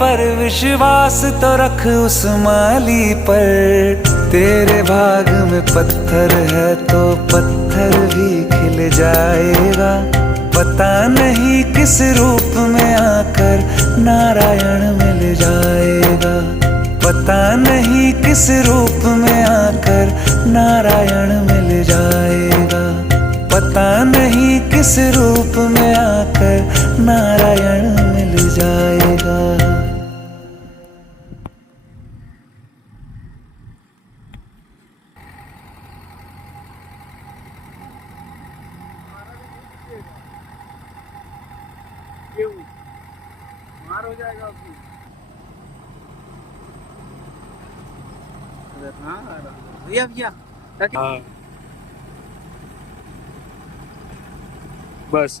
पर विश्वास तो रख उस माली पर। तेरे भाग में पत्थर है तो पत्थर भी खिल जाएगा। पता नहीं किस रूप में आकर नारायण मिल जाएगा। पता नहीं किस रूप में आकर नारायण मिल जाएगा। पता नहीं किस रूप में आकर नारायण मिल जाएगा। मार हो जाएगा उसमें। हाँ भैया भैया हाँ बस